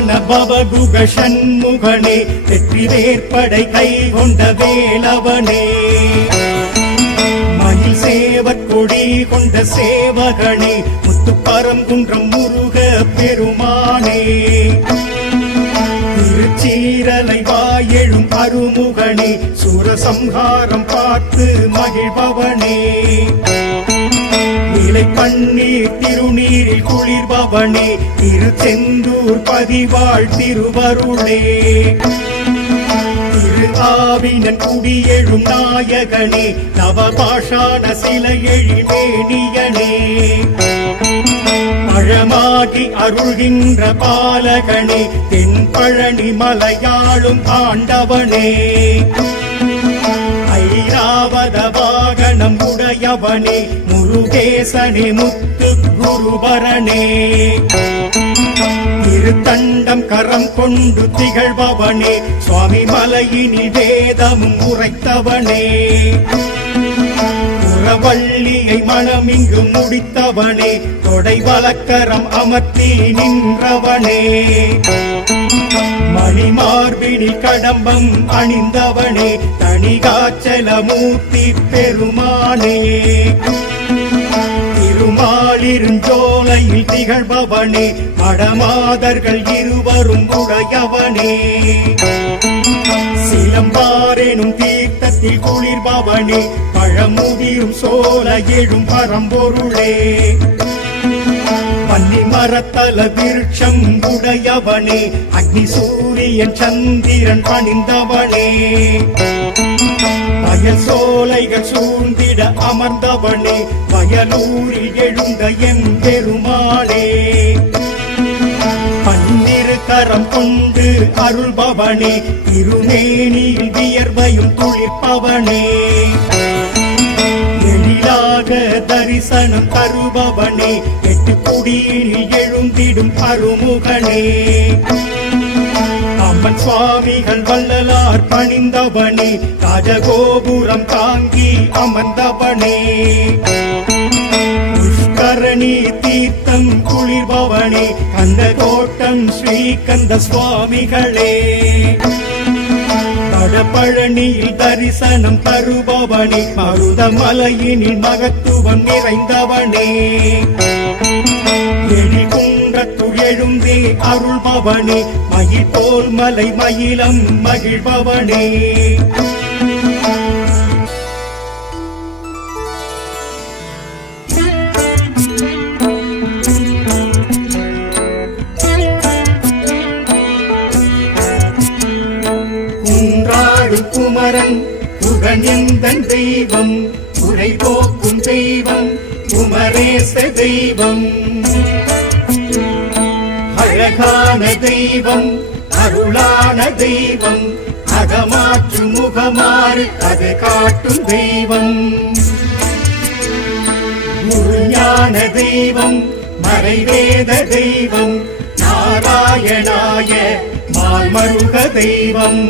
வாமன பவகுக சண்முகனே வெற்றி வேற்படை கை கொண்ட வேலவனே மயில் சேவற்கொடி கொண்ட சேவகனே முத்துப்பரங்குன்றம் முருக பெருமானே திருச்சீரலை வாயெழும் அருமுகனே சூரசம்ஹாரம் பார்த்து மகிழ்பவனே நிலை பன்னீர் திருநீரில் குளிர்பவனே திருச்செந்தூர் பதிவாழ் திருவருளே திரு ஆவினன் குடியெழும் நாயகனே நவபாஷான சிலை எழிமேனியனே பழமாகி அருள்கின்ற பாலகனே தென்பழனி மலையாளும் ஆண்டவனே ஐராவத வாகனம் உடையவனே முருகேசனே முத்து குருபரனே திருத்தண்டம் கரம் கொண்டு திகழ்பவனே சுவாமி மலையினில் வேதமும் உரைத்தவனே புறவள்ளியை மனமிங்கு முடித்தவனே தொடை வலக்கரம் அமர்த்தி நின்றவனே மணிமார்பினில் கடம்பம் அணிந்தவனே தணிகாச்சலமூர்த்தி பெருமானே திருமாலிருஞ்சோலையில் திகழ்பவனே மடமாதர்கள் இருவரும் உடையவனே சிலம்பாரெனும் தீர்த்தத்தில் குளிர்பவனே பழமுதிரும் சோல எழும் பரம்பொருளே பன்னி மரத்தல விருட்சம் உடையவனே அக்னி சூரியன் சந்திரன் பணிந்தவனே வயல் சோலைகள் சூழ்ந்திட அமர்ந்தவனே வயலூரில் எழுந்த எம் பெருமாளே பன்னிரு கரம் கொண்டு அருள்பவனே திருமேனியில் வியர்வையும் துளிர்ப்பவனே எழிலாக தரிசனம் தருபவனே எட்டு குடியினில் எழுந்திடும் அருமுகனே அம்மன் சுவாமிகள் வள்ளலார் பணிந்தவனே ராஜகோபுரம் தாங்கி அமர்ந்தவனே புஷ்கரணி தீர்த்தம் குளிர்பவனே கந்த கோட்டம் ஸ்ரீகந்த சுவாமிகளே வடபழனியில் தரிசனம் தருபவனே மருதமலையினில் மகத்துவம் நிறைந்தவனே எழிகுன்றத்துள் எழுந்தே அருள்பவனே மயில் போல் மலை மயிலம் மகிழ்பவனே குன்றாடும் குமரன் புகழெந்தன் தெய்வம் குறை போக்கும் தெய்வம் குமரேச தெய்வம் அழகான தெய்வம் அருளான தெய்வம் அகமாற்று முகமாறு அது காட்டும் தெய்வம் குருஞான தெய்வம் மறைவேத தெய்வம் நாராயணாய மால்மருக தெய்வம்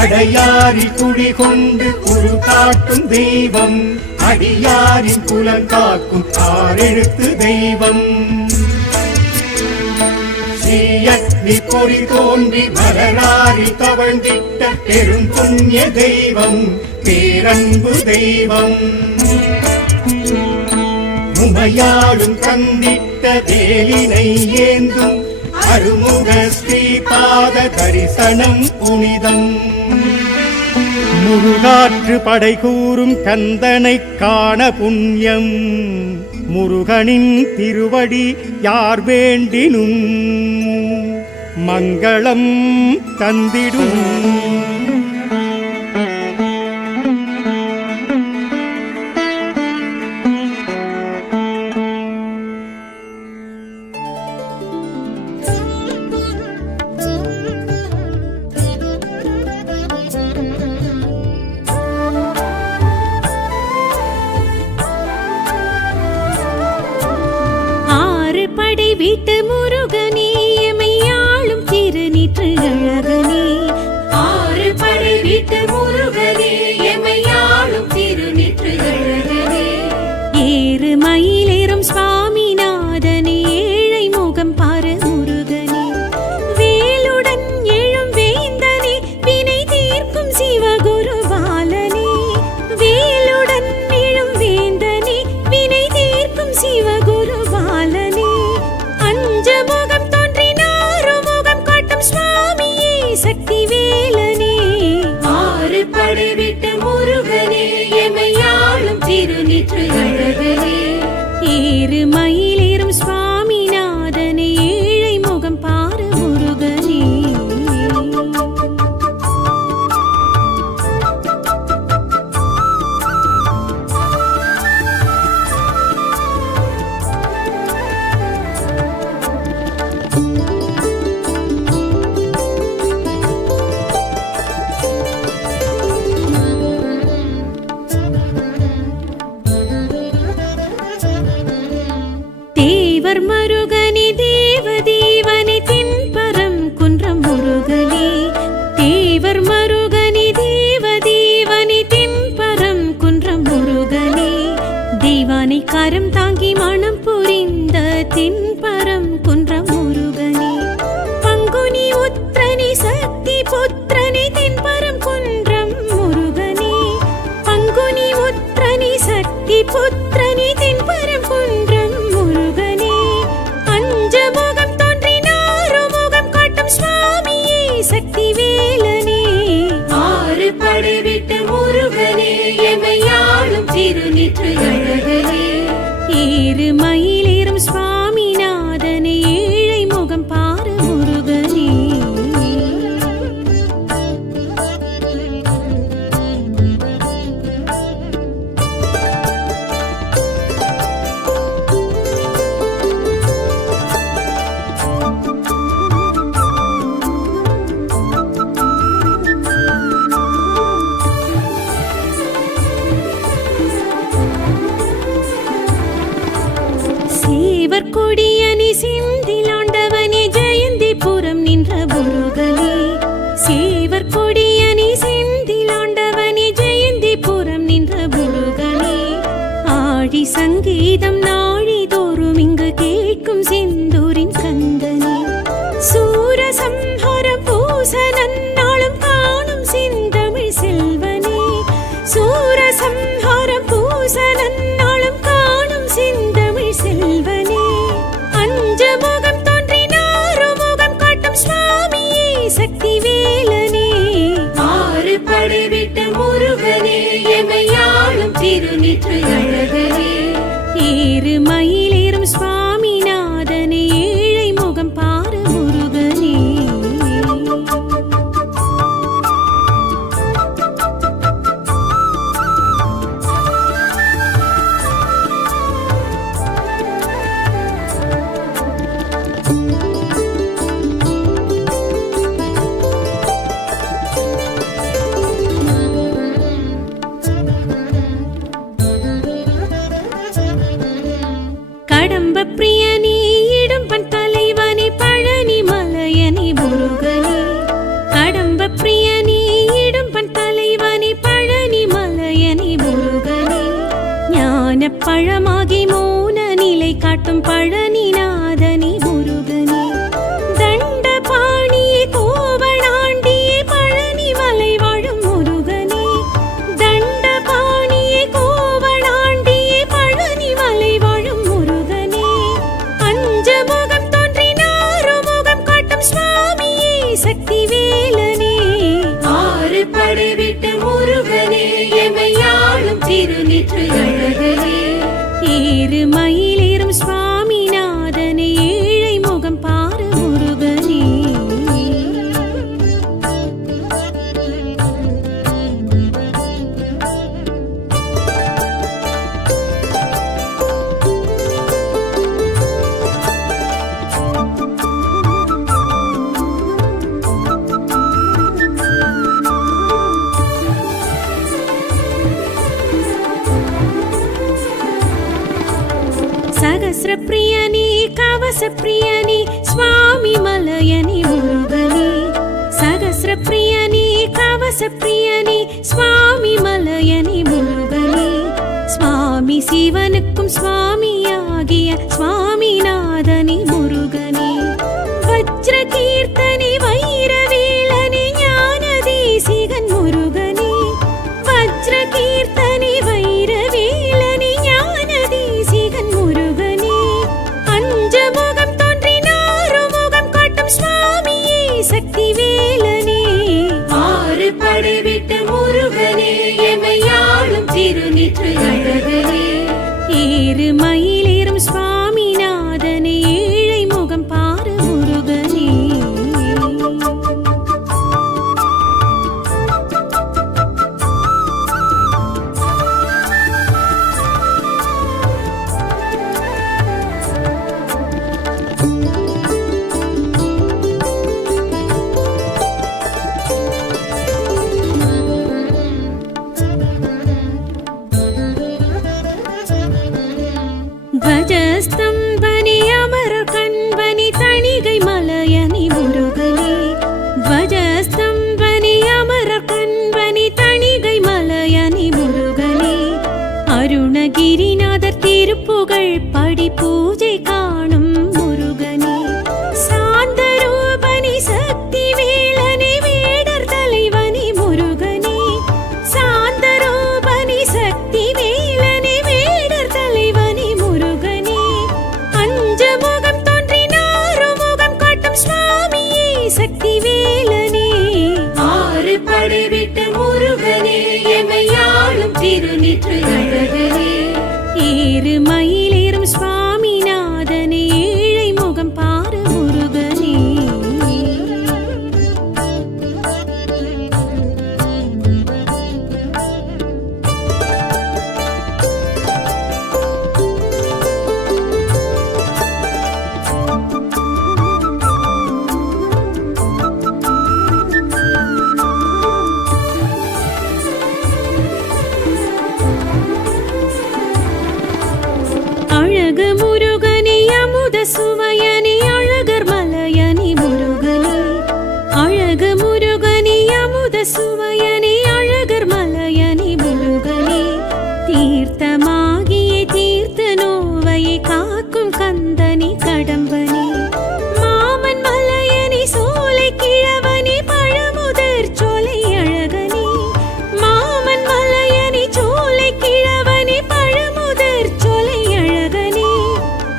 அடையாரில் குடி கொண்டு குரு காட்டும் தெய்வம் அடியாரின் குலங்காக்கும் ஆறெழுத்து தெய்வம் ஸ்ரீயக்னி பொறி தோன்றி வரலாறி தவழ்ந்திட்ட பெரும் புண்ணிய தெய்வம் பேரன்பு தெய்வம் உமையாளும் தந்திட்ட வேலினை ஏந்தும் அருமுக ஸ்ரீபாத தரிசனம் புனிதம் முருகாற்று படை கூறும் கந்தனை காண புண்ணியம் முருகனின் திருவடி யார் வேண்டினும் மங்களம் தந்திடும் வீட்டு முருகனே எமையாளும் திருநீற்று அழகனே ஆறு படை வீட்டு முருகனே எமையாளும் திருநீற்று அழகனே ஏறு மயிலேறும் சுவாமிநாதனே ஏழை முகம் பாரு தேவர் மருகனே தேவதேவனே தென்பரம் குன்றம் முருகனே தேவர் மருகனே தேவதேவனே தென்பரம் குன்றம் முருகனே தெய்வானை கரம் தாங்கி மனம் புரிந்த தென்பரம் குன்றம் முருகனே பங்குனி உத்திரனே சக்தி புத்திரனே தென்பரம் குன்றம் முருகனே பங்குனி உத்திரனே சக்தி புத்திரனே தென்பரம் குன்றம் முருகனே பஞ்சமுகம் தோன்றினாரு முகம் காட்டும் சுவாமியே சக்தி வேலனே ஆறு படை விட்டு முருகனே எமையாளும் திருநீற்று அழகனே ஏறு மயிலேறும் சுவாமிநாதனே ஏழை முகம் பாரு முருகனே சேவர் கொடியணி செந்திலாண்டவனே ஜெயந்திபுரம் நின்ற முருகனே சேவர் கொடியணி செந்திலாண்டவனே ஜெயந்திபுரம் நின்ற முருகனே ஆழி சங்கீதம் நாழிதோறும் இங்கு கேட்கும் செந்தூரின் கந்தனே சூரசம்ஹாரம் பூச நன்னாளும் காணும் செந்தமிழ் செல்வனே சூரசம்ஹாரம் பூச நன்னாளும் காணும் செந்தமிழ் செல்வனே அஞ்சமுகம் தோன்றினாரு முகம் காட்டும் சுவாமியே சக்தி வேலனே ஆறு படை விட்டு முருகனே எமையாளும் திருநீற்று அழகனே ஏறு மயிலேறும் சுவாமிநாதனே ஏழை முகம் பாரு முருகனே கடம்ப பிரியனே இடும்பன் தலைவனே பழனி மலையனே முருகனே கடம்ப பிரியனே இடும்பன் தலைவனே பழனி மலையனே முருகனே ஞான பழமாகி மௌன நிலை காட்டும் பழனிநாதனே முருகனே தண்டபாணியே கோவணாண்டியே பழனி மலை வாழும் முருகனே தண்டபாணியே கோவணாண்டியே பழனி மலை வாழும் முருகனே பஞ்சமுகம் தோன்றினாரு முகம் காட்டும் சுவாமியே சக்தி வேலனே ஆறு படை விட்டு முருகனே எமையாளும் திருநீற்று அழகனே ஏறு மயிலேறும் சுவாமிநாதனே ஏழை முகம் பாரு முருகனே சகஸ்ர பிரியனே கவச பிரியனே சுவாமி மலையனே முருகனே சகஸ்ர பிரியனே கவச பிரியனே சுவாமி மலையனே முருகனே சுவாமி சிவனுக்கும் சுவாமியாகிய சுவாமிநாதனே முருகனே வஜ்ர கீர்த்தனே வைரவேலனே ஞான தேசிகன் முருகனே வஜ்ர கீர்த்தனே வைரவேலனே ஞான தேசிகன் முருகனே பஞ்சமுகம் தோன்றினாரு முகம் காட்டும் சுவாமியே சக்தி வேலனே ஆறு படை விட்டு முருகனே எமையாளும் திருநீற்று அழகனே ஏறு மயிலேறும் சுவாமிநாதனே திருநீற்று அழகனே ஏறு மயிலேறும் சுவாமிநாதனே ஏழை முகம் பாரு முருகனே அழகு முருகனே அமுத சுவையனே அழகர் மலையனே முருகனே அழகு முருகனே அமுத சுவையனே அழகர் மலையனே முருகனே தீர்த்தமாகிய தீர்த்த நோவையை காக்கும் கந்தனே கடம்பனே மாமன் மலையனே சோலை கிழவனே பழமுதற் சோலை அழகனே மாமன் மலையனே சோலை கிழவனே பழமுதற் சோலை அழகனே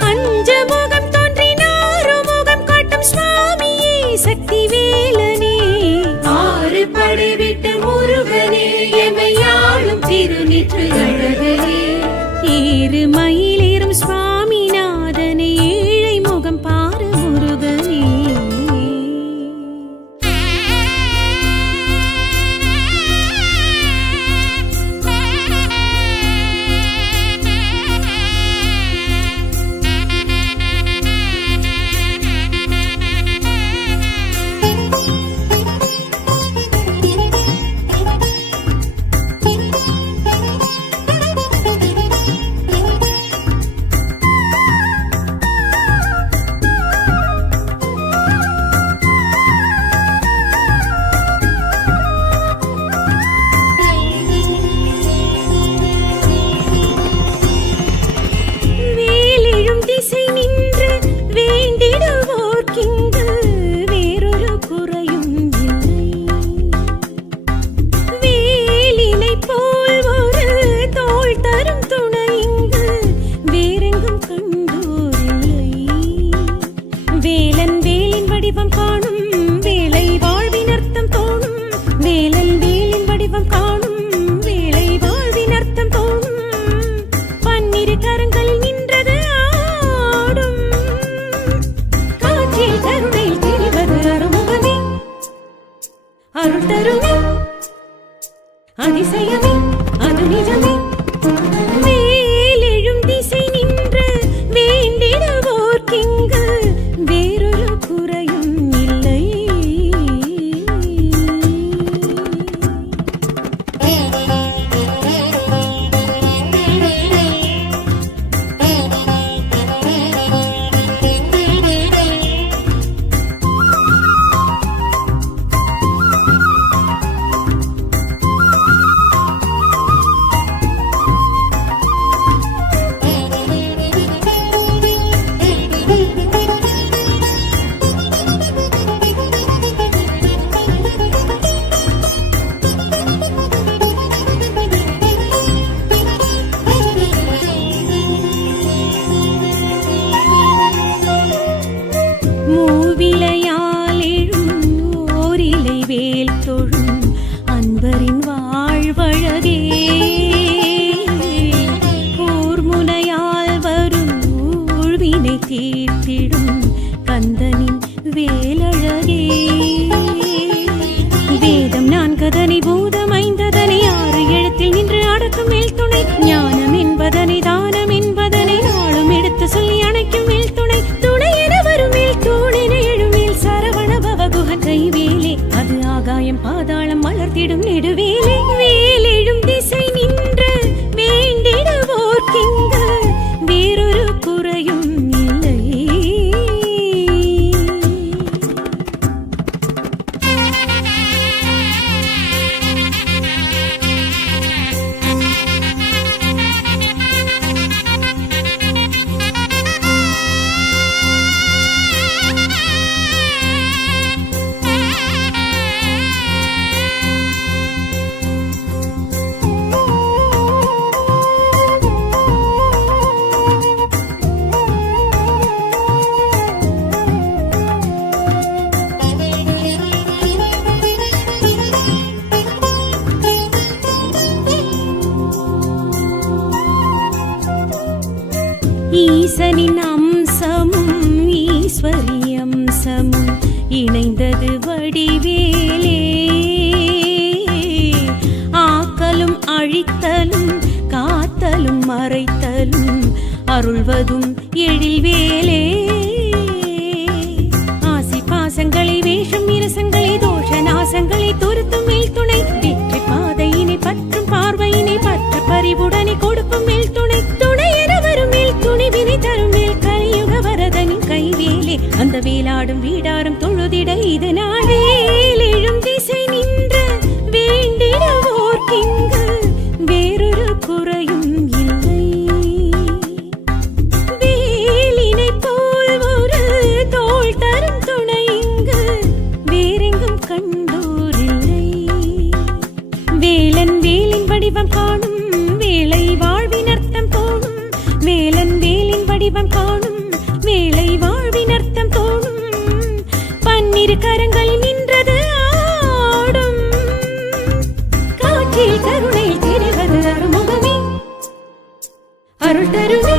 அஞ்சமுகம் தோன்றினாறு முகம் காட்டும் சுவாமியே சக்தி வேலனே ஆறு படை விட்டு முருகனே எமையாளும் திருநீற்று அழகனே ஏறு மயிலேறும் சுவாமிநாதனே ஏழை முகம் பாரு முருகனே வேலெழும் திசை நின்று வேண்டிடுவோர்க்கிங்கு வேறொரு குறையும் இல்லை வேலினை போல் ஒரு தோள் தரும் துணை இங்கு வேறெங்கும் கண்டோரில்லை வேலன் வேலின் வடிவம் காணும் வேலை வாழ்வின் அர்த்தம் தோணும் வேலன் வேலின் வடிவம் காணும் வேலை வாழ்வின் அர்த்தம் தோணும் பன்னிரு கரங்களில் நின்றது ஆடும் காற்றில் கருணையில் தெரிவது அருமுகமே அருள் தருமே அதிசயமே அது நிஜமே வேலெழும் திசை நின்று வேண்டிடுவோர்க்கிங்கு வேறொரு குறையும் இல்லை மூவிலையால் எழும் ஓரிலை வேல் தொழும் அன்பரின் வாழ்வழகே ஊர்முனையால் வரும் ஊழ்வினை தீர்த்திடும் கந்தனின் வேலழகே வேதம் நான்கதனை பூதம் ஐந்ததனை ஆறு எழுத்தில் நின்று அடக்கும் மேல் துணை ஞானம் என்பதனை தானம் என்பதனை நாளும் எடுத்து சொல்லி அணைக்கும் மேல் துணை துணை என வரும் மேல் தூணின எழுமேல் சரவண பவகுகன் கைவேலே அது ஆகாயம் பாதாளம் மலர்த்திடும் நெடுவேலே வேலெழும் திசை நின்று வேண்டிடுவோர்க்கிங்கு வேறொரு குறையும் இல்லை ஈசனின் அம்சமும் ஈஸ்வரி அம்சமும் இணைந்தது வடிவேலே. ஆக்கலும் அழித்தலும் காத்தலும் மறைத்தலும் அருள்வதும் எழில்வேலே. ஆசி பாசங்களை வேஷம் இரசங்களை தோஷ நாசங்களை துருத்தும் மேல் துணை. வெற்றி பாதையினை பற்றும் பார்வையினை பற்ற பறிவுடனே கொடுக்கும் மேல் துணை. துணை என வரும் மேல் துணிவினை தரும் மேல் கலியுக வரதனின் கைவேலே. அந்த வேலாடும் வீடாரும் தொழுதிட இதனால் வேலெழும் திசை நின்ற வேண்டிடுவோர்க்கிங்கு வேறொரு குறையும் இல்லை. வேலினை போல் ஒரு தோள் தரும் துணை இங்கு வேறெங்கும் கண்டோரில்லை. வேலன் வேலின் வடிவம் காணும் வேளை வாழ்வின் அர்த்தம் தோணும். வேலன் வேலின் வடிவம் காணும் வேளை வாழ்வின் அர்த்தம் தோணும். பன்னிரு கரங்களில் நின்றது ஆடும் காட்சியில் கருணையில் தெரிவது அருமுகமே. அருள் தருமே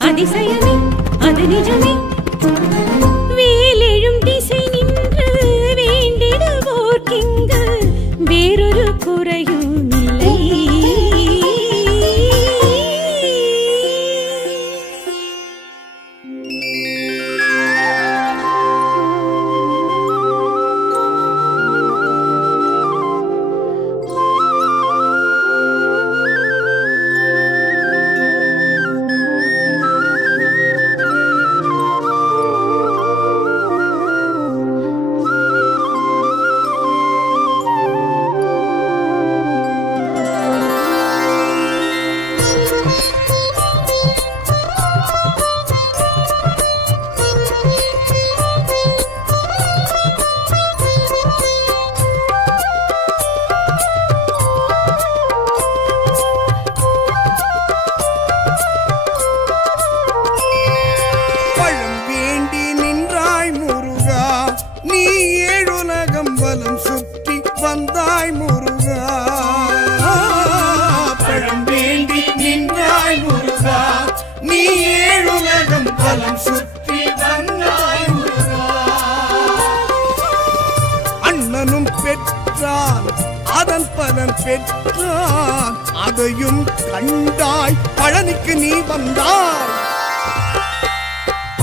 அதிசயமே அது நிஜமே. வேலெழும் திசை நின்று வேண்டிடுவோர்க்கிங்கு வேறொரு குறையும் இல்லை. வந்தாய் முருகா. பழம் வேண்டி நின்றாய் முருகா, நீ ஏழுலகம் பலம் சுற்றி வந்தாய் முருகா. அண்ணனும் பெற்றான் அதன் பலன் பெற்றான், அதையும் கண்டாய் பழனிக்கு நீ வந்தாய்.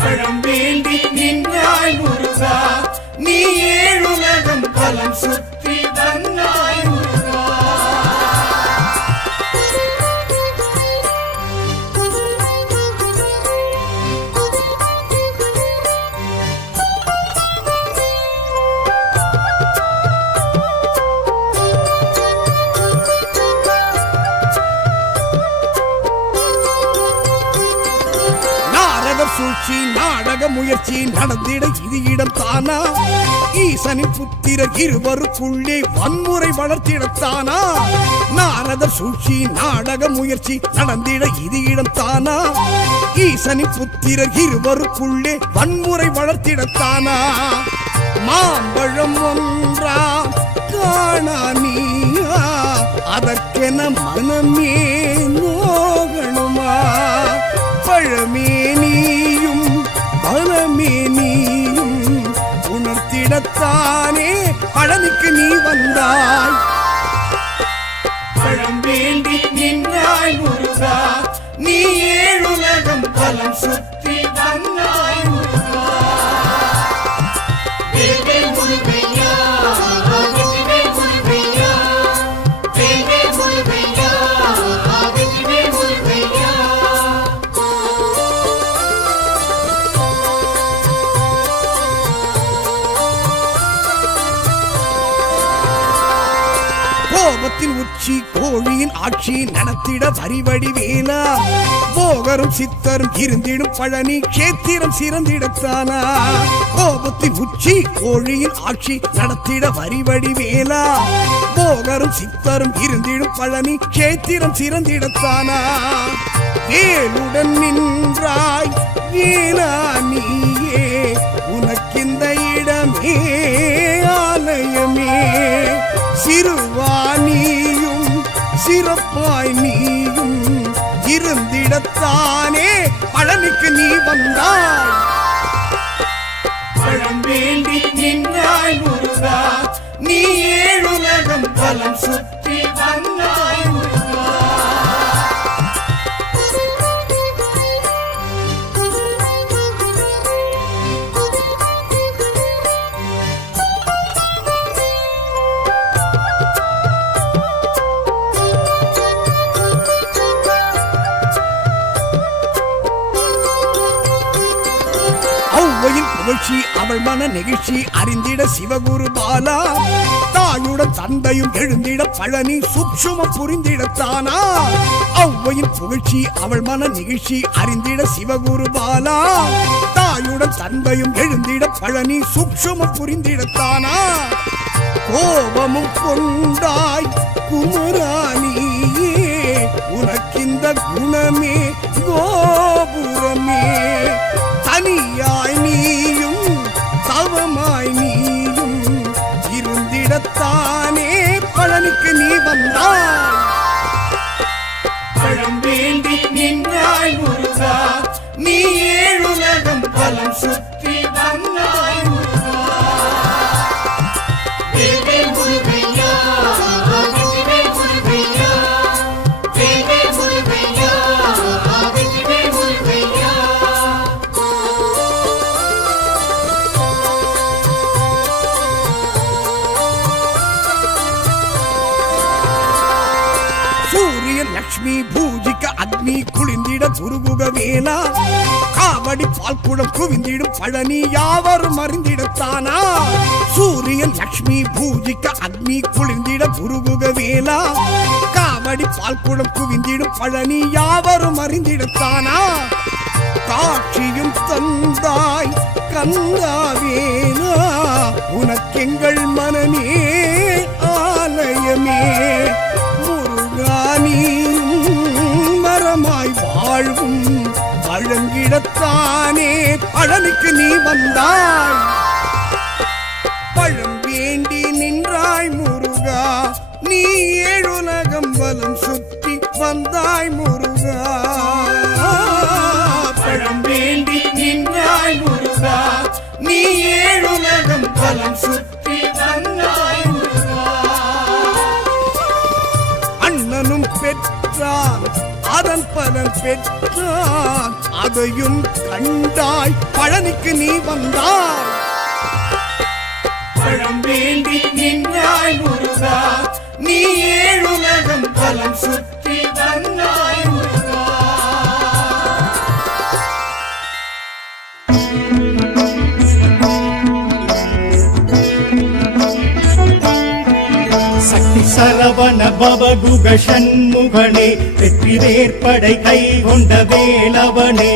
பழம் வேண்டி நின்றாய் முருகா, நீ ஏழுலகம் பலம் சுற்றி வந்தாய் முருகா. சூழ்ச்சி நாடக முயற்சி நடந்திட இது இடம் தானா? ஈசனின் புத்திரர் இருவருக்குள்ளே வன்முறை வளர்த்திடத்தானா? நாரதர் சூழ்ச்சி நாடக முயற்சி நடந்திட இது இடம் தானா? ஈசனின் புத்திரர் இருவருக்குள்ளே வன்முறை வளர்த்திடத்தானா? மாம்பழம் ஒன்றாம் காணா நீயா, அதற்கென மனமே நோகணுமா? பழமே நீயும் பலமே நீயும் உணர்த்திடத்தானே பழனிக்கு நீ வந்தாய். பழம் வேண்டி நின்றாய் முருகா, நீ ஏழுலகம் பலம் சுற்றி வந்தாய் முருகா. கோபத்தின் உச்சி கோழியின் ஆட்சி நடத்திட வரிவடி வேலா, போகரும் சித்தரும் இருந்திடும் பழனி கேத்திரம் சிறந்திடத்தானா? கோபத்தின் உச்சி கோழியின் ஆட்சி நடத்திட வரிவடி வேலா, போகரும் சித்தரும் இருந்திடும் பழனி கேத்திரம் சிறந்திடத்தானா? வேலுடன் நின்றாய் வேலா நீயே, உனக்கிந்த இடமே ஆலயமே. சிறுவாணியும் சிறப்பாய் நீயும் இருந்திட நிறைந்திடத்தானே பழனிக்கு நீ வந்தாய். பழம் வேண்டி நின்றாய் முருகா, நீ ஏழுலகம் பலம் சுற்றி வந்தாய் முருகா. ஔவையின் புகழ்ச்சி அவள் மன நெகிழ்ச்சி அறிந்திட சிவகுரு பாலா, தாயுடன் தந்தையும் எழுந்திட பழனி சூட்சுமம் புரிந்திடத்தானா. ஔவையின் புகழ்ச்சி அவள் மன நெகிழ்ச்சி அறிந்திட சிவகுரு பாலா, தாயுடன் தந்தையும் எழுந்திட பழனி சூட்சுமம் புரிந்திடத்தானா. கோபமும் கொண்டாய் குமராணியே, உனக்கிந்த குணமே கோபுரமே. தனியாய் நீயும் தவமாய் நீயும் இருந்திடத்தானே பழனிக்கு நீ வந்தாய். பழம் வேண்டி நின்றாய் முருகா, நீ ஏழுலகம் பலம் சுற்றி வந்தாய் முருகா. தேவே முருகையா, வெற்றிவே முருகையா, தேவே முருகையா, வெற்றிவே முருகையா. சூரியன் லட்சுமி பூஜிக்க அக்னி குளிந்திட குருகுக வேலா, காவடி பால் குடம் குவிந்திடும் பழனி யாவரும் அறிந்திடத்தானா. சூரியன் லட்சுமி பூஜிக்க அக்னி குளிர்ந்திட குருகுக வேலா, காவடி பால் குடம் குவிந்திடும் பழனி யாவரும் அறிந்திடத்தானா. காட்சியும் தந்தாய் கந்தாவேனா, உனக்கெங்கள் மனமே ஆலயமே. முருகானியும் மரமாய் வாழ்வும் வழங்கிடத்தானே பழனிக்கு நீ வந்தாய். பழம் வேண்டி நின்றாய் முருகா, நீ ஏழுலகம் வலம் சுற்றி வந்தாய் முருகா. பழம் வேண்டி நின்றாய் முருகா, நீ ஏழுலகம் வலம் சுற்றி வந்தாய் முருகா. அண்ணனும் பெற்றான் அதன் பலன் பெற்றான், அதையும் கண்டாய் பழனிக்கு நீ வந்தாய். பழம் வேண்டி நின்றாய் முருகா, நீ ஏழுலகம் பலம் சுற்றி வந்தாய் முருகா. சக்தி சரவண பவகுக சண்முகனே, வெற்றி வேற்படை கை கொண்ட வேலவனே.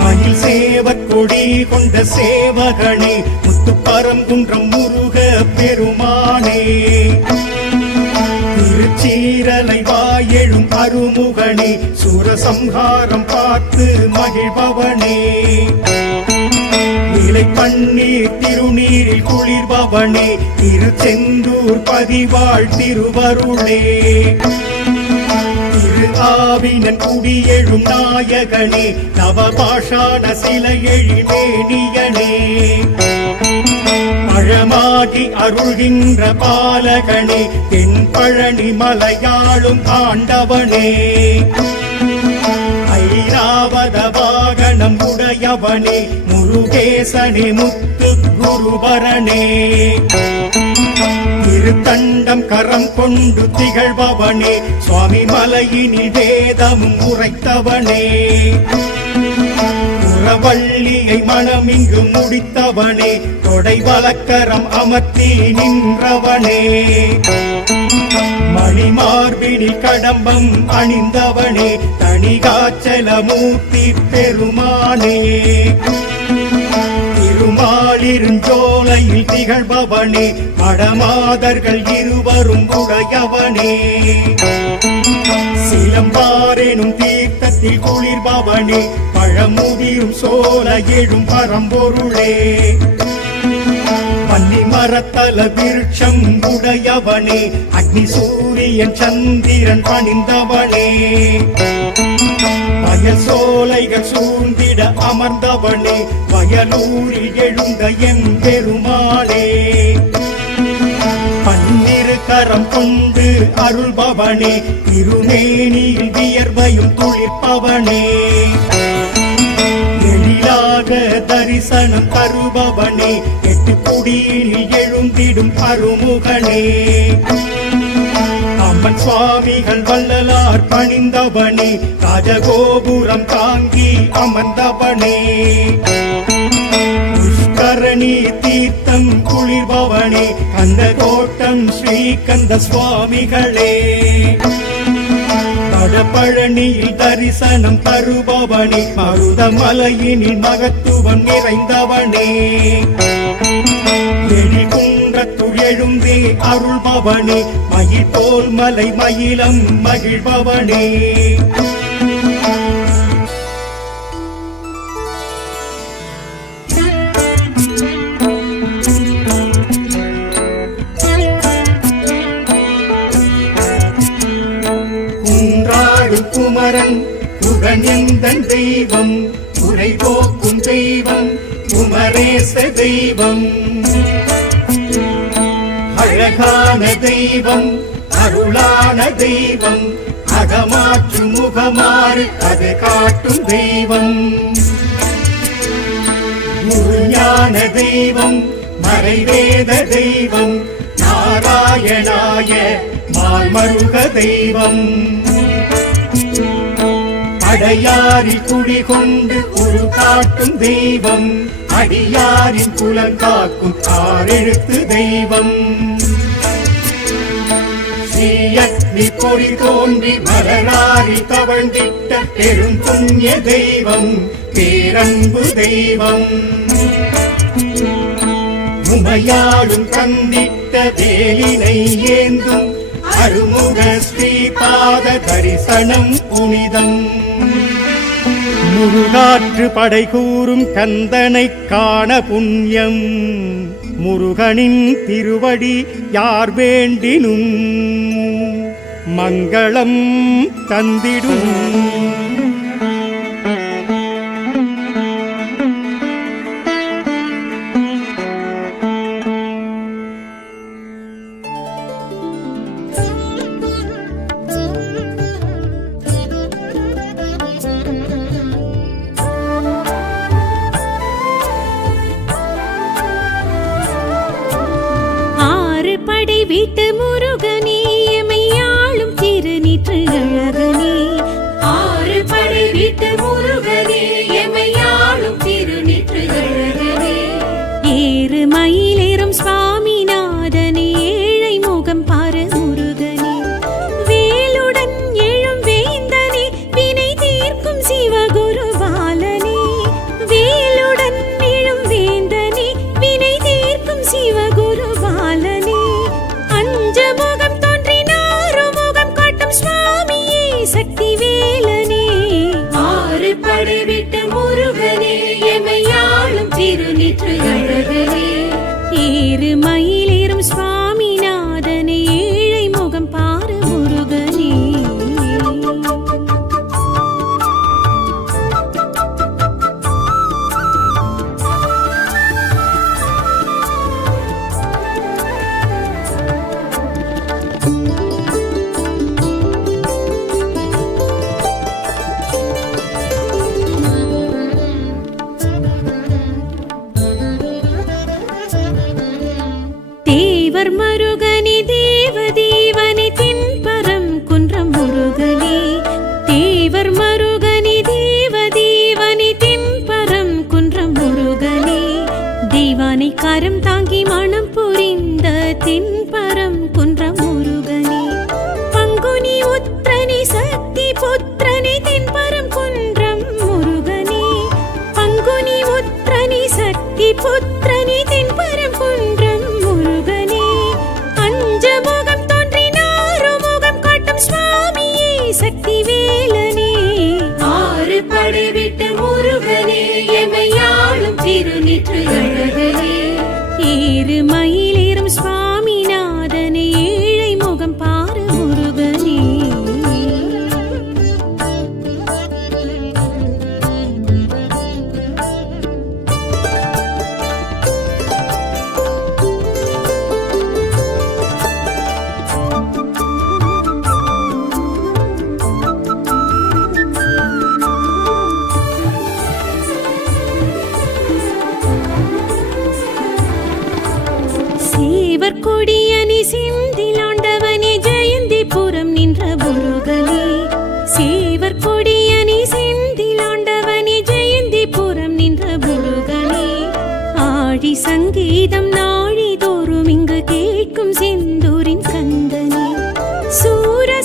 மயில் சேவக் கொடி கொண்ட சேவகனே, முத்துப்பரங்குன்றம் முருக பெருமானே. திருச்சீரலை வாயெழும் அருமுகனே, சூரசம்ஹாரம் பார்த்து மகிழ்பவனே. இலை பன்னீர் திருநீரில் குளிர்பவனே, திருச்செந்தூர் பதிவாழ் திருவருளே. திரு ஆவினன் குடியெழும் நாயகனே, நவபாஷான சிலை எழிமேனியனே. பழமாகி அருள்கின்ற பாலகனே, தென் பழனி மலையாளும் ஆண்டவனே. ஐராவத வாகனம் உடையவனே, முருகேசனே முத்து குருபரனே. திருத்தண்டம் கரம் கொண்டு திகழ்பவனே, சுவாமி மலையினில் வேதமும் உரைத்தவனே. புறவள்ளியை மனமிங்கு முடித்தவனே, தொடை வலக்கரம் அமர்த்தி நின்றவனே. மணிமார்பினில் கடம்பம் அணிந்தவனே, தணிகாச்சலமூர்த்தி பெருமானே. திருமாலிருஞ்சோலையில் திகழ்பவனே, மடமாதர்கள் இருவரும் உடையவனே. சிலம்பாரெனும் தீர்த்தத்தில் குளிர்பவனே, பழமுதிரும் சோல எழும் பரம்பொருளே. பன்னி மரத்தல விருட்சம் உடையவனே அக்னி சூரியன் சந்திரன் பணிந்தவனே வயல் சோலைகள் சூழ்ந்திட அமர்ந்தவனே வயலூரில் எழுந்த என் பெருமாளே பன்னிரு கரம் கொண்டு அருள்பவனே திருமேனியில் வியர்வையும் துளிர்ப்பவனே எழிலாக தரிசனம் தருபவனே எட்டு குடியில் எழுந்திடும் அருமுகனே அம்மன் சுவாமிகள் வள்ளலார் பணிந்தவனே ராஜகோபுரம் தாங்கி அமர்ந்தவனே புஷ்கரணி தீர்த்தம் குளிர்பவனே கந்த கோட்டம் ஸ்ரீகந்த சுவாமிகளே வடபழனியில் தரிசனம் தருபவனே மருதமலையினில் மகத்துவம் நிறைந்தவனே எழிகுன்றத்துள் எழுந்தே அருள்பவனே மயில் போல் மலை மயிலம் மகிழ்பவனே குன்றாடும் குமரன் புகழெந்தன் தெய்வம் குறை போக்கும் தெய்வம் குமரேச தெய்வம் அழகான தெய்வம் அருளான தெய்வம் அகமாற்று முகமாறு அது காட்டும் தெய்வம் ஞான தெய்வம் மறைவேத தெய்வம் நாராயணாய மால்மருக தெய்வம் அடையாரில் குடிகொண்டு ஒரு காட்டும் தெய்வம் அடியாரின் புலங்காக்கும் ஆறெழுத்து தெய்வம் ஸ்ரீயக்னி பொறி தோன்றி மலராரி தவழ்ந்திட்ட பெரும் புண்ணிய தெய்வம் பேரன்பு தெய்வம் உமையாடும் தந்திட்ட வேலினை ஏந்தும் அருமுக ஸ்ரீபாத தரிசனம் புனிதம் முருகாற்று படை கூறும் கந்தனை காண புண்ணியம் முருகனின் திருவடி யார் வேண்டினும் மங்களம் தந்திடும் படை வீட்டு முருகனே எமையாளும் திருநீற்று அழகனே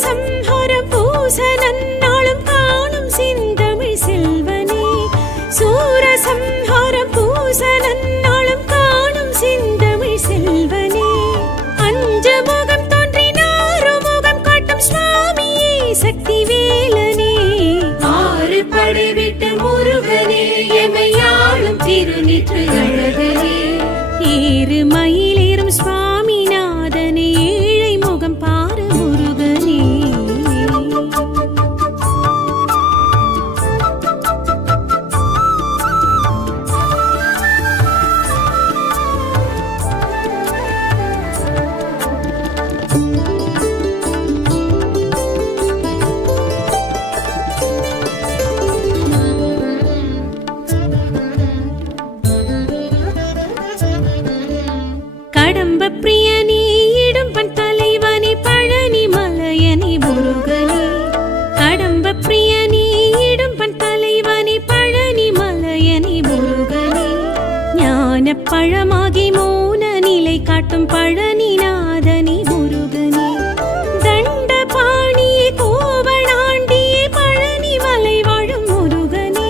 சூரசம்ஹாரம் பூச நன்னாளும் காணும் செந்தமிழ் செல்வனே சூரசம்ஹாரம் பூச நன்னாளும் காணும் செந்தமிழ் செல்வனே அஞ்சமுகம் தோன்றினாரு முகம் காட்டும் சுவாமியே சக்தி வேலனே ஆறு படை விட்டு முருகனே எமையாளும் திருநீற்று அழகனே ஏறு மயிலேறும் சுவாமிநாதனே ஏழை முகம் பாரு முருகனே கடம்ப பிரியனே இடும்பன் தலைவனே பழனி மலையனே முருகனே கடம்ப பிரியனே இடும்பன் தலைவனே பழனி மலையனே முருகனே ஞான பழமாகி மௌன நிலை காட்டும் பழனிநாதனே முருகனே தண்ட பாணியே கோவணாண்டியே பழனி மலை வாழும் முருகனே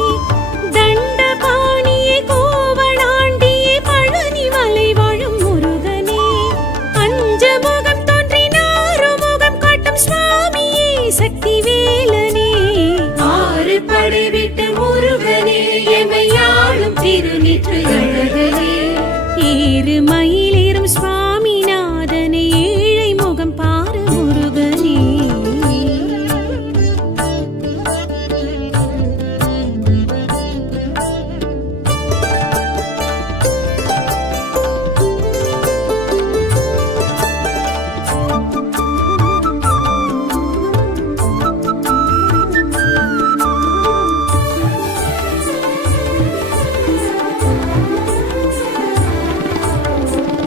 தண்ட பாணியே கோவணாண்டியே பழனி மலை வாழும் முருகனே அஞ்சமுகம் தோன்றினாரு முகம் காட்டும் சுவாமியே சக்தி வேலனே ஆறு படை விட்டு முருகனே எமையாளும் திருநீற்று அழகனே ஏறு மயிலேறும் சுவாமிநாதனே ஏழை முகம் பாரு முருகனே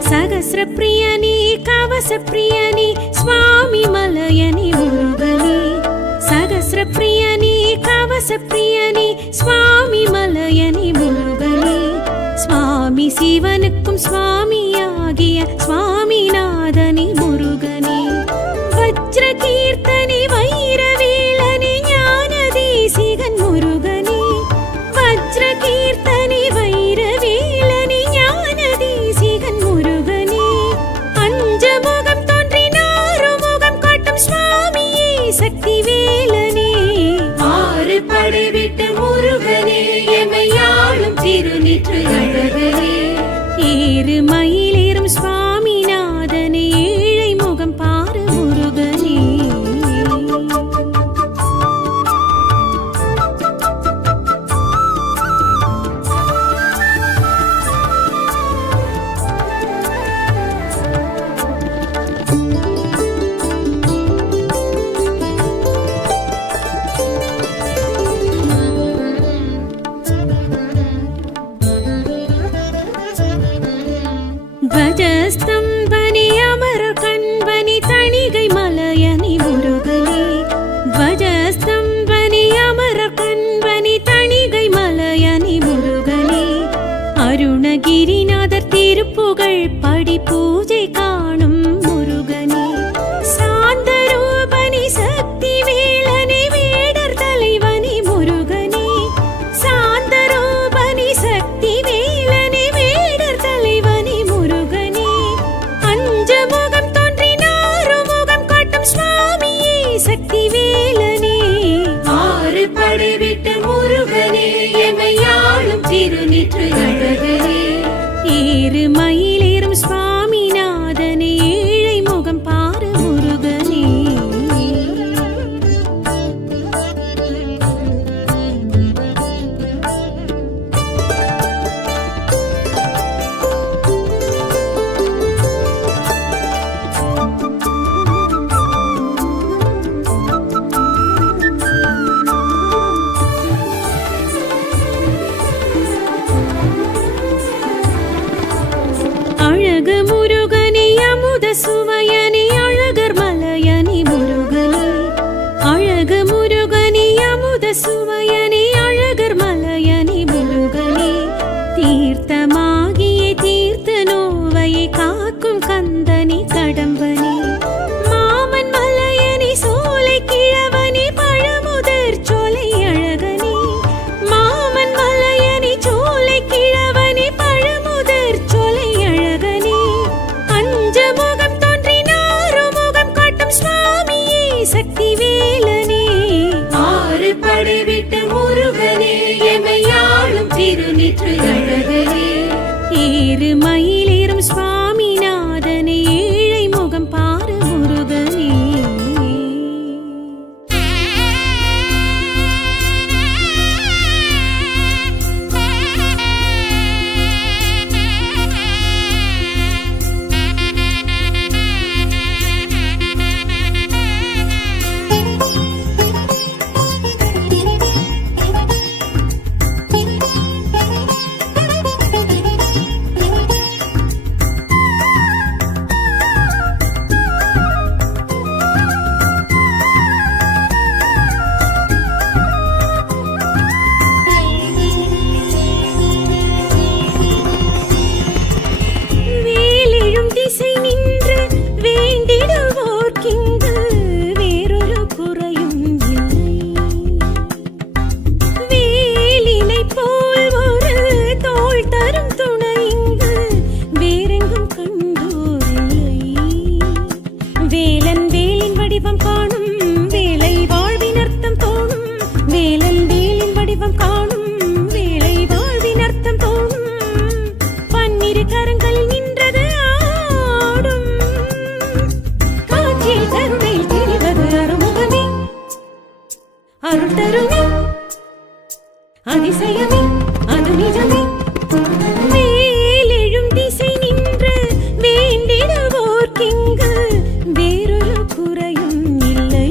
சகஸ்ர பிரியனே கவச பிரியனே சுவாமி மலையனே முருகனே சகஸ்ர பிரியனே கவச பிரியனே சுவாமி மலையனே முருகனே சுவாமி சிவனுக்கும் சுவாமியாகிய சுவாமிநாதனே முருகனே வஜ்ர கீர்த்தனே வைரவேலனே ஞான தேசிகன் முருகனே வஜ்ர கீர்த்தனே வைரவேலனே ஞான தேசிகன் முருகனே அஞ்சமுகம் தோன்றினாரு முகம் காட்டும் சுவாமியே சக்தி வேலனே ஆறு படை விட்டு முருகனே எமையாளும் திருநீற்று அழகனே ஏறு மயிலேறும் சுவாமிநாதனே ஏழை முகம் பாரு முருகனே த்வஜஸ்தம்பனே அமர கண்பனி தணிகை மலையனி முருகனே த்வஜஸ்தம்பனே அமர கண்பனி தணிகை மலையனி முருகனே அருணகிரிநாதர் திருப்புகழ் படி பூஜை காணும் முருகனே சாந்தரூபனி சக்தி வேலனே வேடர் தலைவனி முருகனே சாந்தரூபனி சக்தி வேலனே வேடர் தலைவனி முருகனே அஞ்சமுகம் தோன்றினாரு முகம் காட்டும் சுவாமியே சக்தி வேலனே ஆறு படை விட்டு முருகனே எமையாளும் திருநீற்று அழகனே ஏறு மயிலேறும் சுவாமிநாதனே ஏழை முகம் பாரு முருகனே அழகு முருகனே அமுத சுவையனே அழகர் மலையனி முருகனே அழகு முருகனே அமுத சுவையனே அழகர் மலையனி முருகனே தீர்த்தமாகிய தீர்த்த நோவையை காக்கும் கந்தனி கடம்பனே மாமன் மலையனி சோழ அருள் தருமே அதிசயமே அது நிஜமே மேலெழும் திசை நின்று வேண்டிடுவோர்க்கிங்கு வேறொரு குறையும் இல்லை.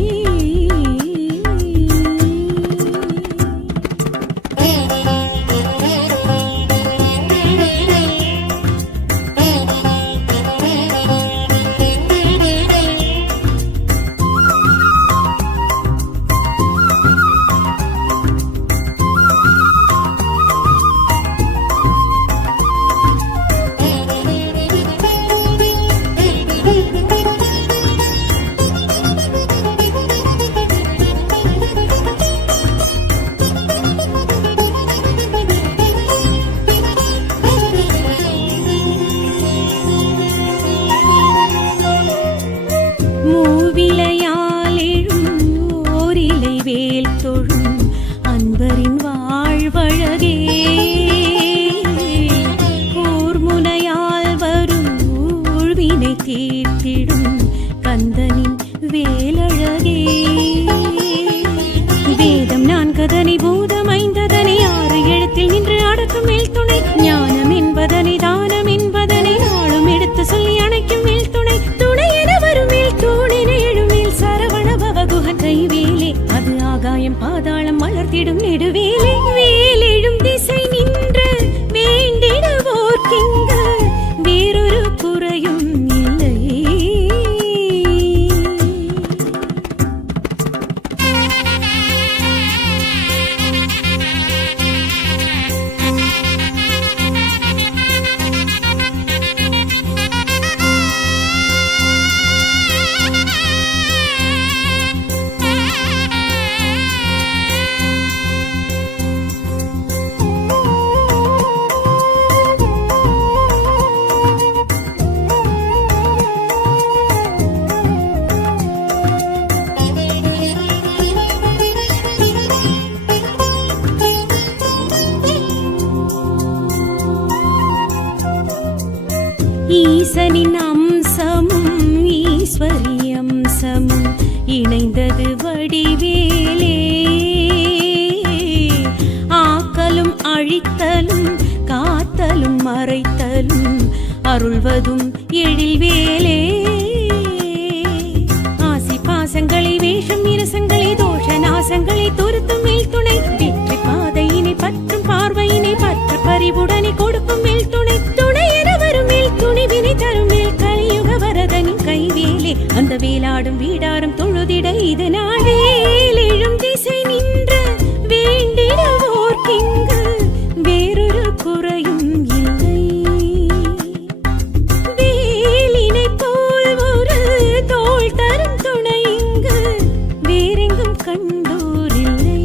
மூவிலையாலெழும் ஓரிலை வேல் தொழும் அன்பரின் வாழ்வழகே கூர்முனையால் வரும் ஊழ்வினை தீர்த்திடும் கந்தனின் வேலழகே வேதம் நான்கதனை பூதம் ஐந்ததனை ஆறு எழுத்தில் நின்று அடக்கும் மேல் துணை ஞானம் என்பதனை தானம் என்பதனை நாளும் எடுத்து சொல்லி அணைக்கும் மேல் துணை துணை என வரும் மேல் தூணின எழுமேல் சரவண பவகுகன் கைவேலே அது ஆகாயம் பாதாளம் மலர்த்திடும் நெடுவேலே வேலெழும் திசை நின்று வேண்டிடுவோர்க்கிங்கு வேறொரு குறையும் இல்லை. ஈசனின் அம்சமும் ஈஸ்வரி அம்சமும் இணைந்தது வடிவேலே ஆக்கலும் அழித்தலும் காத்தலும் மறைத்தலும் அருள்வதும் எழில்வேலே ஆசி பாசங்களை வேஷம் இரசங்களை தோஷ நாசங்களை துருத்தும் மேல் துணை வெற்றி பாதையினை பற்றும் பார்வையினை பற்று பறிவுடனே கொடுக்கும் மேல் துணை துணை என வரும் மேல் துணிவினை தரும் மேல் கலியுக வரதனின் கைவேலே அந்த வேலாடும் வீடாரும் தொழுதிட இது நாளேலெழும் திசை நின்று வேண்டிடுவோர்க்கிங்கு வேறொரு குறையும் இல்லை. வேலினை போல் ஒரு தோள் தரும் துணை இங்கு வேறெங்கும் கண்டோரில்லை.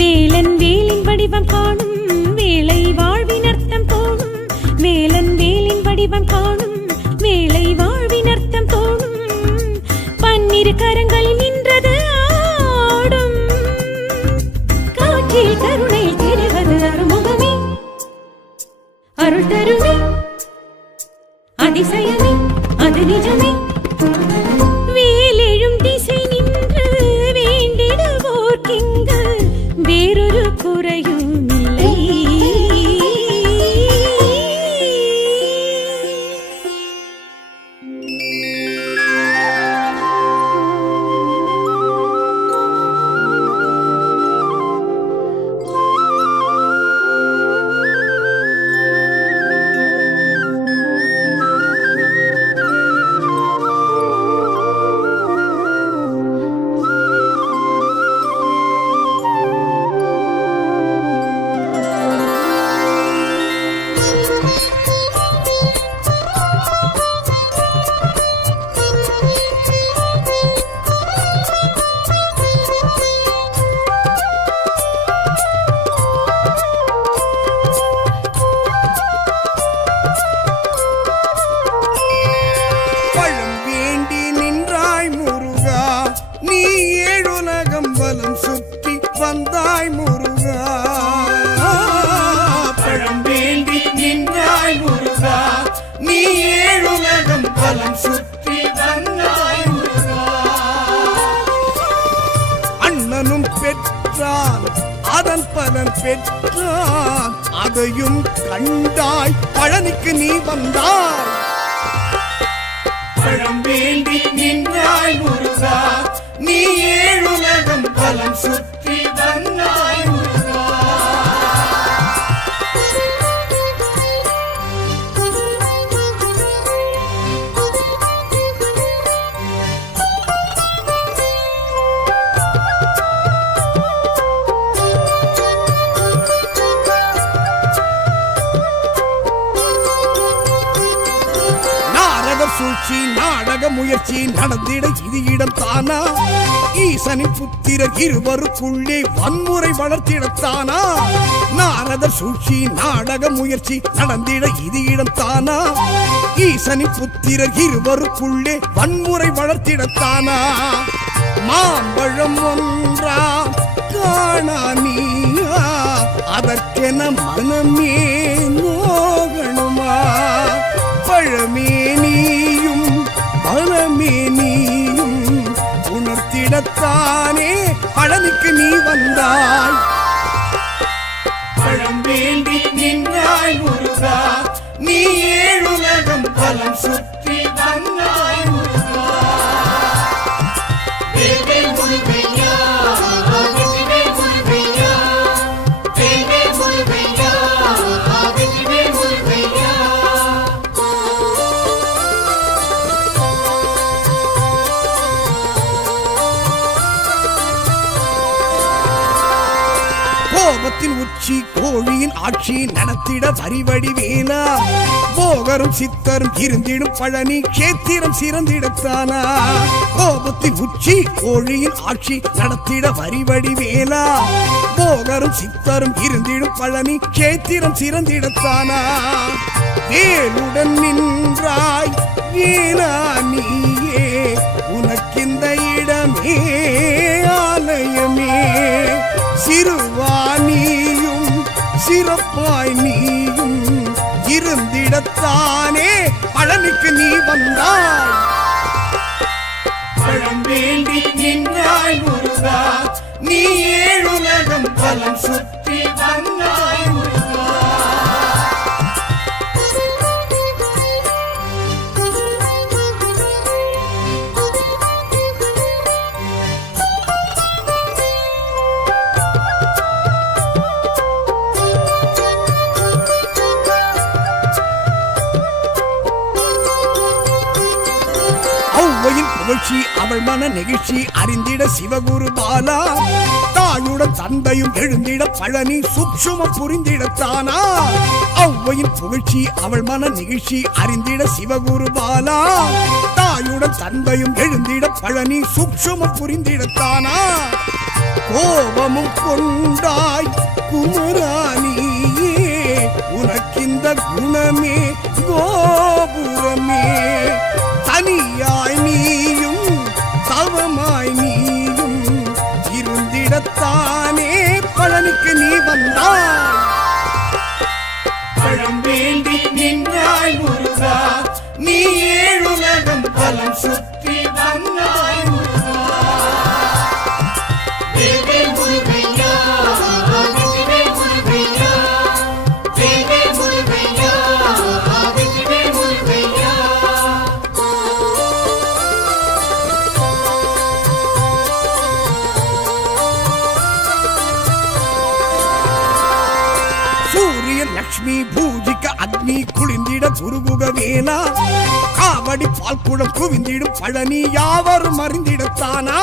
வேலன் வேலின் வடிவம் காணும் வேலை வாழ்வின் அர்த்தம் தோணும் வேலன் வேலின் வடிவம் காணும் வேலை வாழ்வின் அர்த்தம் தோணும் பன்னிரு கரங்களில் நின்றது ஆடும் காற்றில் கருணை தெரிவது அருமுகமே அருள் தருமே அதிசயமே அது நிஜமே வேலெழும் திசை நின்று வேண்டிடுவோர்க்கிங்கு வேறொரு குறையும் இல்லை. பெற்றான் அதையும் கண்டாய் பழனிக்கு நீ வந்தாய் பழம் வேண்டி நின்றாய் முருகா நீ ஏழுலகம் பலம் சுற்றி வந்தாய் முருகா சூழ்ச்சி நாடக முயற்சி நடந்திட இது இடம் தானா ஈசனின் புத்திரர் இருவருக்குள்ளே வன்முறை வளர்த்திடத்தானா நாரதர் சூழ்ச்சி நாடக முயற்சி நடந்திட இது இடம் தானா ஈசனின் புத்திரர் இருவருக்குள்ளே வன்முறை வளர்த்திடத்தானா மாம்பழம் ஒன்றா காணா நீயா அதற்கென மனமே நோகணுமா பழமே நீயும் பலமே நீயும் உணர்த்திடத்தானே பழனிக்கு நீ வந்தாய் பழம் வேண்டி நின்றாய் முருகா நீ ஏழுலகம் பலம் சுற்றி வந்தாய் முருகா கோபத்தின் உச்சி கோழியின் ஆட்சி நடத்திட வரிவடி வேலா போகரும் சித்தரும் இருந்திடும் பழனி கேத்திரம் சிறந்திடத்தானா கோபத்தின் உச்சி கோழியின் ஆட்சி நடத்திட வரிவடி வேலா போகரும் சித்தரும் இருந்திடும் பழனி கேத்திரம் சிறந்திடத்தானா வேலுடன் நின்றாய் வேலா நீயே உனக்கிந்த இடமே ஆலயமே சிறுவானியும் சிறப்பாய் நீயும் இருந்திடத்தானே பழனிக்கு நீ வந்தாய் பழம் வேண்டி நின்றாய் முருகா நீ ஏழுலகம் பலம் சுற்றி வந்தாய் முருகா புகழ்ச்சி அவள் மன நெகிழ்ச்சி அறிந்திட சிவகுரு பாலா தாயுடன் தந்தையும் எழுந்திட பழனி சூக்ஷம புரிந்திடத்தானா ஔவையின் புகழ்ச்சி அவள் மன நெகிழ்ச்சி அறிந்திட சிவகுரு பாலா தாயுடன் தந்தையும் எழுந்திட பழனி சூக்ஷம புரிந்திடத்தானா கோபமும் கொண்டாய் குமராணியே உனக்கிந்த குணமே கோபுரமே தனியாய் நீயும் தவமாய் நீயும் இருந்திடத்தானே பழனிக்கு நீ வந்தாய் பழம் வேண்டி நின்றாய் முருகா நீ ஏழுலகம் பலம் சுற்றி வந்தாய் முருகா லட்சுமி பூஜிக்க அக்னி குளிந்திட குருகுக வேலா காவடி பால்குடம் குவிந்திடும் பழனி யாவரும் அறிந்திடத்தானா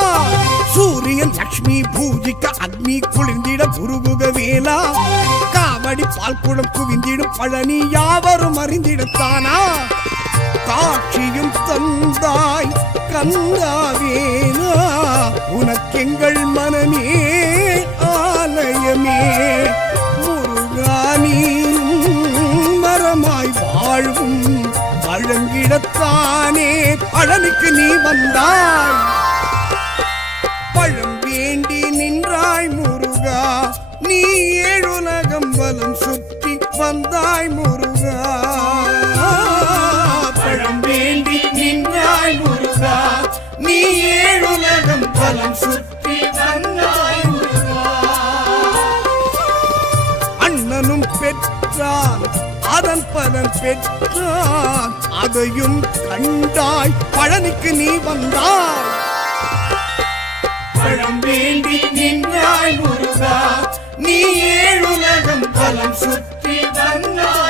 சூரியன் லட்சுமி பூஜிக்க அக்னி குளிர்ந்திட குருகுக வேலா காவடி பால்குடம் குவிந்திடும் பழனி யாவரும் அறிந்திடத்தானா காட்சியும் தந்தாய் கந்தாவேலா உனக்கெங்கள் மனமே ஆலயமே மரமாய் வாழ்வும் வழங்கிடத்தானே பழனிக்கு நீ வந்தாய் பழம் வேண்டி நின்றாய் முருகா நீ ஏழுலகம் பலம் சுற்றி வந்தாய் முருகா பழம் வேண்டி நின்றாய் முருகா நீ ஏழுலகம் பலம் சுற்றி வந்தாய் முருகா அதன் பலன் பெற்றான் அதையும் கண்டாய் பழனிக்கு நீ வந்தாய் பழம் வேண்டி நின்றாய் முருகா நீ ஏழுலகம் பலம் சுற்றி வந்தாய்